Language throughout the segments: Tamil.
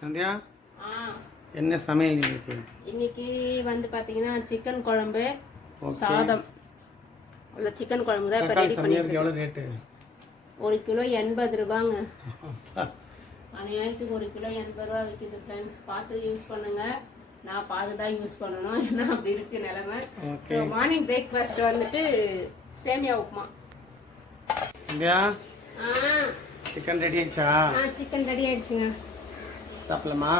சந்தியா என்ன சமையல் இன்னைக்கு? இன்னைக்கு வந்து பாத்தீங்கன்னா சிக்கன் குழம்பு, சாதம். உள்ள சிக்கன் குழம்பு தான் இப்ப ரெடி பண்ணிருக்கேன். எவ்வளவு ரேட்? 1 கிலோ 80 ரூபாங்க. அநியாயத்துக்கு 1 கிலோ 80 ரூபா விற்கிது ஃப்ரெண்ட்ஸ். பார்த்து யூஸ் பண்ணுங்க. நான் பார்த்து தான் யூஸ் பண்ணணும், ஏன்னா அப்படி இருக்கு நிலைமை. ஸோ மார்னிங் பிரேக்ஃபாஸ்ட் வந்துட்டு சேமியா உப்புமா. சந்தியா சிக்கன் ரெடி ஆயிடுச்சா? சிக்கன் ரெடி ஆயிடுச்சுங்க. சாப்பிடலாமா?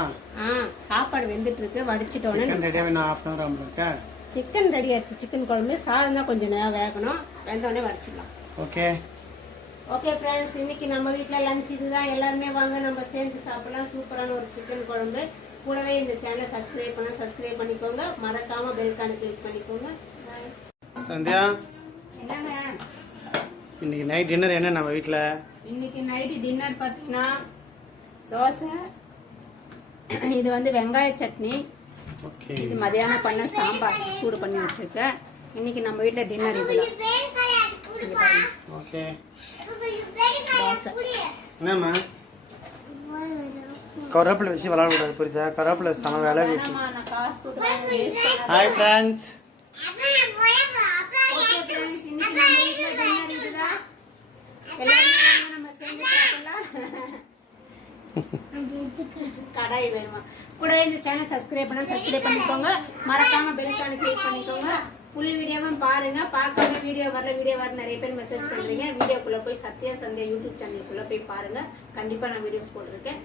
சாப்பாடு வெந்துட்டு இருக்கு, வடிச்சிட்டோன்னே சிக்கன் ரெடி ஆகி நான் 1/2 hour ஆகும்க்கா. சிக்கன் ரெடி ஆயிடுச்சு. சிக்கன் குழம்பு சாதம் தான் கொஞ்சம் நேரம் வேகணும், வெந்தோடனே வடிச்சிடலாம். ஓகே ஓகே ஃப்ரெண்ட்ஸ், இன்னைக்கு நம்ம வீட்டில் லஞ்ச் இதுதான். எல்லாருமே வாங்க நம்ம சேர்ந்து சாப்பிடலாம். சூப்பரான ஒரு சிக்கன் குழம்பு. கூடவே இந்த சேனலை சப்ஸ்கிரைப் பண்ணிக்கோங்க. மறக்காம பெல்கான கிளிக் பண்ணிக்கோங்க. சந்தியா என்னங்க இன்னைக்கு நைட் டின்னர் என்ன நம்ம வீட்டில்? இன்னைக்கு நைட்டு டின்னர் பார்த்தீங்கன்னா தோசை, இது வந்து வெங்காய சட்னி, ஓகே, இது மதியானம் பண்ண சாம்பார் சூடு பண்ணி வச்சிருக்கேன். இன்னைக்கு நம்ம வீட்டில் டின்னர் இதுதான். ஓகே தோசை. என்னம்மா கருவேப்பிலை வச்சு விளாடக்கூடாது, புரியுதா? கருவேப்பிலை சம வேலை வச்சு. ஹாய் ஃப்ரெண்ட்ஸ், கடாய் வேணுமா? கூட இந்த சேனல் சப்ஸ்கிரைப் பண்ணிக்கோங்க. மறக்காம பெல்கான கிளிக் பண்ணிக்கோங்க. ஃபுல் வீடியோவும் பாருங்க. பார்க்காம வீடியோ வர நிறைய பேர் மெசேஜ் பண்றீங்க. வீடியோக்குள்ள போய் சத்யா சந்தியா யூடியூப் சேனலுக்குள்ள போய் பாருங்க. கண்டிப்பா நான் வீடியோஸ் போட்டிருக்கேன்.